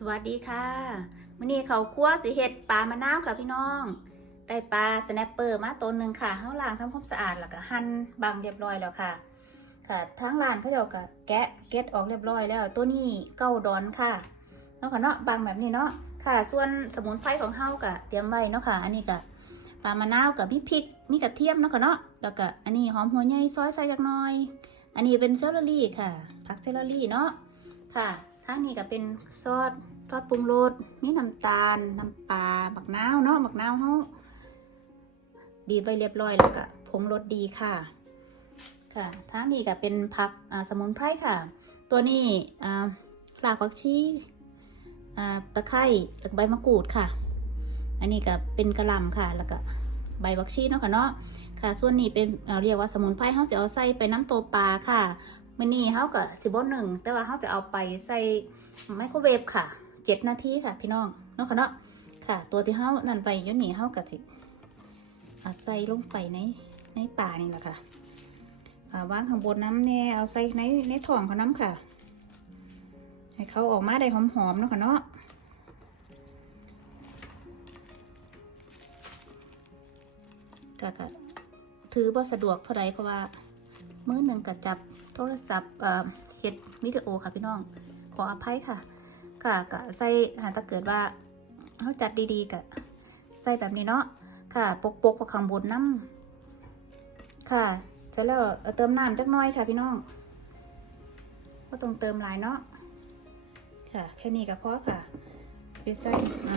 สวัสดีค่ะมื้อนี้เขาคั่วสิเห็ดปลามะนาวค่ะพี่น้อง ได้ปลาสแนปเปอร์มาตัวหนึ่งค่ะเขาล้างทำความสะอาดแล้วก็หั่นบางเรียบร้อยแล้วค่ะ ค่ะทั้งร้านเขาจะก็แกะเก็ดออกเรียบร้อยแล้ว ตัวนี้เก้าดอนค่ะเนาะค่ะเนาะบางแบบนี้เนาะค่ะ ส่วนสมุนไพรของเฮาก็เตรียมไว้เนาะค่ะ อันนี้ก็ปลามะนาวกับมีพริกมีกระเทียมเนาะค่ะเนาะแล้วก็อันนี้หอมหัวใหญ่ซอยใส่จักหน่อย อันนี้เป็นเซลลรี่ค่ะผักเซลลรี่เนาะค่ะ ทางนี้ก็เป็นซอสทอดปรุงรสมีน้ำตาลน้ำปลาบักนาวเนาะบักนาวเฮาบีบไว้เรียบร้อยแล้วก็ผงรสดีค่ะ ค่ะทางนี้ก็เป็นผักสมุนไพรค่ะ ตัวนี้อ่ากผักชีตะไคร้แล้วก็ใบมะกรูดค่ะ อันนี้ก็เป็นกระหล่ำค่ะแล้วก็ใบบักชีเนาะค่ะเนาะค่ะ ส่วนนี้เป็นเเรียกว่าสมุนไพรเฮาจะเอาใส่ไปน้ำตัวปลาค่ะ มื้อนี้เฮาก็สิบ่หนึ่งแต่ว่าเฮาจะเอาไปใส่ไมโครเวฟค่ะเจ็ดนาทีค่ะ พี่น้องเนาะค่ะเนาะค่ะ ตัวที่เฮานั่นไปยุ่นนี่เฮากะสิเอาใส่ลงไปในในป่านี่แหละค่ะาวางข้างบนน้ำแน่เอาใส่ในในท้องเขาน้ำค่ะ ให้เขาออกมาได้หอมๆเนาะค่ะเนาะก็ก็ถือว่าสะดวกเท่าไรเพราะว่า มื้อหนึ่งก็จับ โทรศัพท์เอ่อเฮ็ดวิดีโอค่ะพี่น้อง ขออภัยค่ะค่ะก็ใส่หาถ้าเกิดว่าเขาจัดดีๆก็ใส่แบบนี้เนาะค่ะ ปกปกกับข้างบนน้ำค่ะเสร็จแล้วเติมน้ำจักหน้อยค่ะพี่น้องก็ต้องเติมหลายเนาะค่ะ แค่นี้ก็พอค่ะไปใส่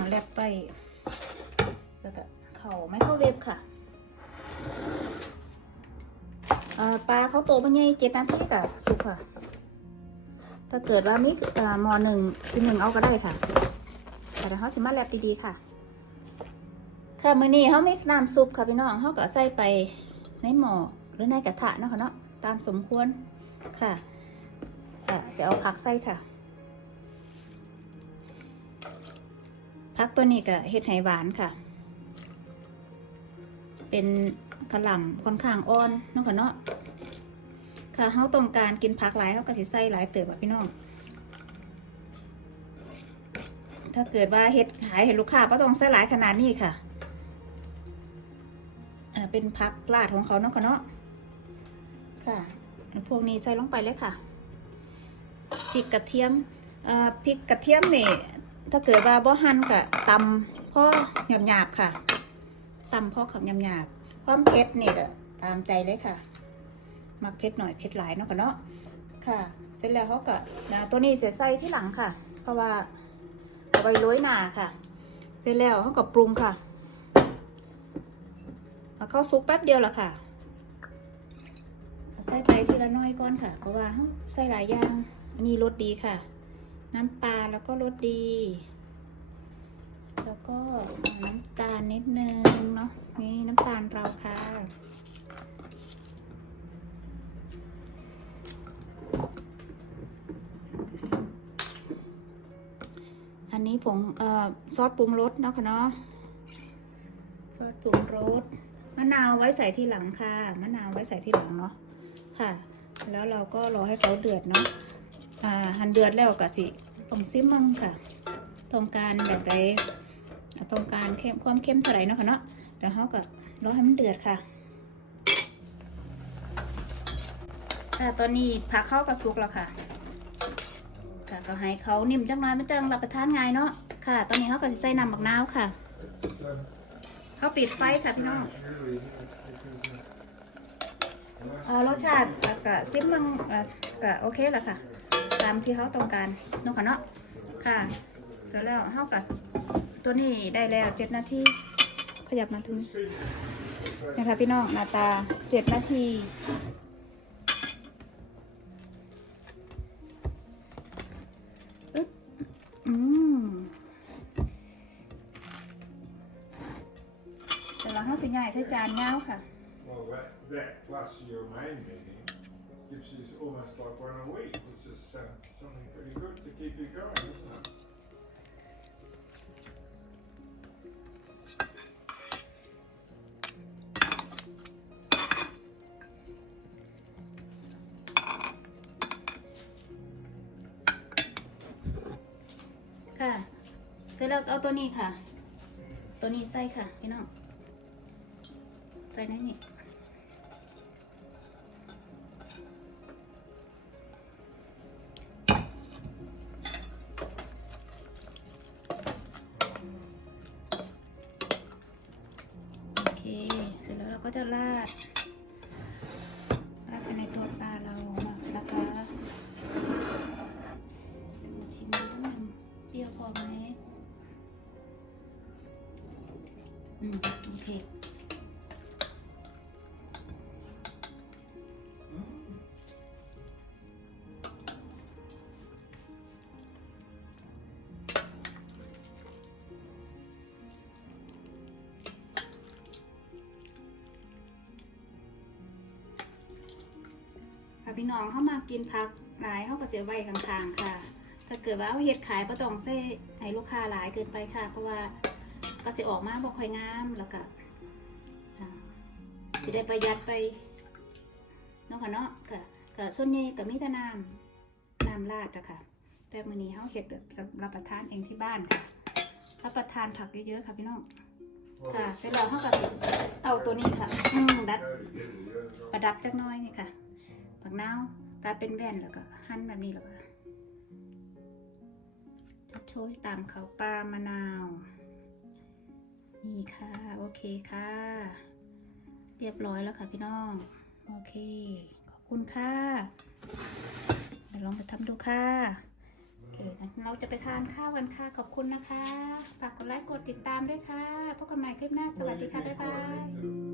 แลบไปแล้วก็เข่าไมโครเวฟค่ะ ปลาเขาโตมาใหญ่เจ็ดนาทีกับสุกค่ะ ถ้าเกิดว่ามีเอ่อหมอหนึ่งสิหนึ่งเอาก็ได้ค่ะ แต่เขาสิมาแลบดีๆค่ะ ค่ะมื้อนี้เขาไมีน้ำซุปค่ะพี่น้องเขาก็ใส่ไปในหม้อหรือในกระทะเนาะค่ะเนาะตามสมควรค่ะอะจะเอาผักใส่ค่ะผักตัวนี้ก็เห็ดไหหวานค่ะ เป็น กระหล่ำค่อนข้างอ่อนเนาะค่ะเนาะค่ะเขาต้องการกินผักหลายเขาก็สิใส่หลายเติบอะพี่น้อง ถ้าเกิดว่าเฮ็ดขายเห็นลูกค้าก็ต้องใส่หลายขนาดนี้ค่ะอ่าเป็นผักลาดของเขาเนาะค่ะเนาะค่ะพวกนี้ใส่ลงไปเลยค่ะพริกกระเทียมอ่าพริกกระเทียมนี่ถ้าเกิดว่าบ่หั่นก็ตำพ่อหยาบๆค่ะตำพ่อขับหยาบๆ ความเผ็ดนี่ก็ตามใจเลยค่ะ มักเผ็ดหน่อยเผ็ดหลายเนาะค่ะเนาะค่ะ เสร็จแล้วเขาก็นะตัวนี้เสียใส่ที่หลังค่ะ เพราะว่าเอาไปโรยหนาค่ะ เสร็จแล้วเขาก็ปรุงค่ะเอาเข้าซุปแป๊บเดียวละค่ะใส่ไปทีละน้อยก่อนค่ะ เพราะว่าเขาใส่หลายอย่างอันนี้รสดีค่ะ น้ำปลาแล้วก็รสดี แล้วก็น้ำตาลนิดนึงเนาะนี่น้ำตาลเราค่ะอันนี้ผงเอ่อซอสปรุงรสเนาะค่ะเนาะซอสปรุงรสมะนาวไว้ใส่ที่หลังค่ะมะนาวไว้ใส่ที่หลังเนาะค่ะ แล้วเราก็รอให้เขาเดือดเนาะอ่าหันเดือดแล้วก็สิต้องซิมมังค่ะต้องการแบบไร ต้องการเข้มความเข้มเท่าไหร่เนาะค่ะเนาะเดี๋ยวเขาก็รอให้มันเดือดค่ะค่ะตอนนี้ผักเข้ากระซุกแล้วค่ะค่ะ ก็ให้เขานิ่มจังน้อยไม่เติงรับประทานง่ายเนาะค่ะ ตอนนี้เขาก็จะใส่น้ำบักนาวค่ะเขาปิดไฟค่ะพี่น้องเอ่อรสชาติก็ซิมมังอ่อก็โอเคแล้วค่ะ ตามที่เขาต้องการเนาะคะเนาะค่ะ เสร็จแล้วเขากับ ตัวนี้ได้แล้วเจ็ดนาทีขยับมาถึงนะคะพี่น้องหน้าตาเจ็ดนาทีอืมแต่เราห้าสิใหญ่ใช้จานเงาค่ะ Well, that, that plus your main meeting gives you almost like one a week, which is uh, something pretty good ค่ะแล้วเอาตัวนี้ค่ะ ตัวนี้ใส่ค่ะพี่น้อง ใส่ในนี่โอเคเสร็จแล้วเราก็จะราด ค่ะพี่น้องเข้ามากินพักหลายเขาก็เสียไว้ข้างๆค่ะ ถ้าเกิดว่าเอาเฮ็ดขายก็ต้องใส่ให้ลูกค้าหลายเกินไปค่ะ เพราะว่าก็สิออกมาบ่ค่อยงามแล้วก็อ่าสิได้ประหยัดไปเนาะค่ะเนาะค่ะก็ส่วนใหญ่ก็มีแต่น้ำน้ำราดอะค่ะ แต่มื้อนี้เฮาเฮ็ดแบบสำหรับประทานเองที่บ้านค่ะรับประทานผักเยอะๆค่ะพี่น้องค่ะเสร็จแล้วเฮาก็สิเอาตัวนี้ค่ะอืมดัดประดับจักน้อยนี่ค่ะ ผักนาวตัดเป็นแว่นแล้วก็หั่นแบบนี้แล้วก็โชยตามเขาปลามะนาว นี่ค่ะ โอเคค่ะ เรียบร้อยแล้วค่ะพี่น้อง โอเค ขอบคุณค่ะ เดี๋ยวลองไปทำดูค่ะโอเคนะเราจะไปทานข้าวกันค่ะ ขอบคุณนะคะ ฝากกดไลค์กดติดตามด้วยค่ะ พบกันใหม่คลิปหน้า สวัสดีค่ะ บ๊ายบาย